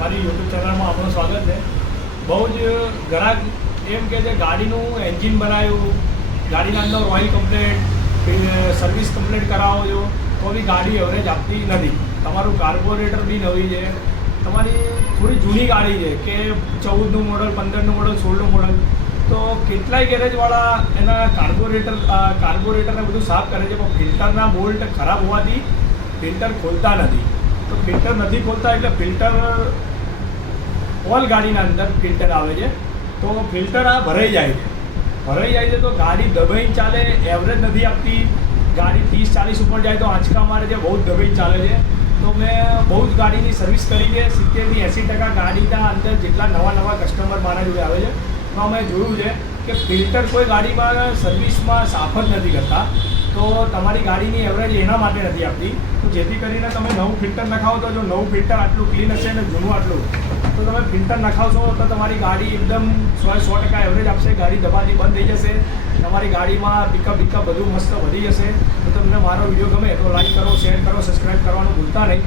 મારી યુટ્યુબ ચેનલમાં આપનું સ્વાગત છે. બહુ જ ઘણા એમ કે છે ગાડીનું એન્જિન બનાવ્યું, ગાડીના અંદર ઓઇલ કમ્પ્લેટ સર્વિસ કમ્પ્લેટ કરાવો છો તો બી ગાડી એવરેજ આપતી નથી. તમારું કાર્બોરેટર બી નવી છે. તમારી થોડી જૂની ગાડી છે, કે ચૌદનું મોડલ પંદરનું મોડલ સોળનું મોડલ તો કેટલાય ગેરેજવાળા એના કાર્બોરેટર કાર્બોરેટરને બધું સાફ કરે છે, પણ ફિલ્ટરના બોલ્ટ ખરાબ હોવાથી ફિલ્ટર ખોલતા નથી. તો ફિલ્ટર નથી ખોલતા એટલે ફિલ્ટર ઓલ ગાડીના અંદર ફિલ્ટર આવે છે. તો ફિલ્ટર આ ભરાઈ જાય છે. ભરાઈ જાય છે તો ગાડી દબાઈને ચાલે એવરેજ નથી આપતી. ગાડી ત્રીસ ચાલીસ ઉપર જાય તો આંચકા મારે છે, બહુ જ દબાઈને ચાલે છે. તો મેં બહુ જ ગાડીની સર્વિસ કરી છે. સિત્તેરથી એંસી ટકા ગાડીના અંદર જેટલા નવા નવા કસ્ટમર મારા જોડે આવે છે. તો અમે જોયું છે કે ફિલ્ટર કોઈ ગાડીમાં સર્વિસમાં સાફ જ નથી કરતા. તો તમારી ગાડીની એવરેજ એના માટે નથી આપતી. તો જેથી કરીને તમે નવું ફિલ્ટર નખાવો તો જો નવું ફિલ્ટર આટલું ક્લીન હશે અને જૂનું આટલું, તો તમે ફિલ્ટર નખાવશો તો તમારી ગાડી એકદમ સો સો ટકા એવરેજ આપશે, ગાડી દબાતી બંધ થઈ જશે, તમારી ગાડીમાં પિકઅપ બિકઅપ બધું મસ્ત વધી જશે. તો તમને મારો વીડિયો ગમે તો લાઈક કરો શેર કરો સબસ્ક્રાઈબ કરવાનું ભૂલતા નહીં.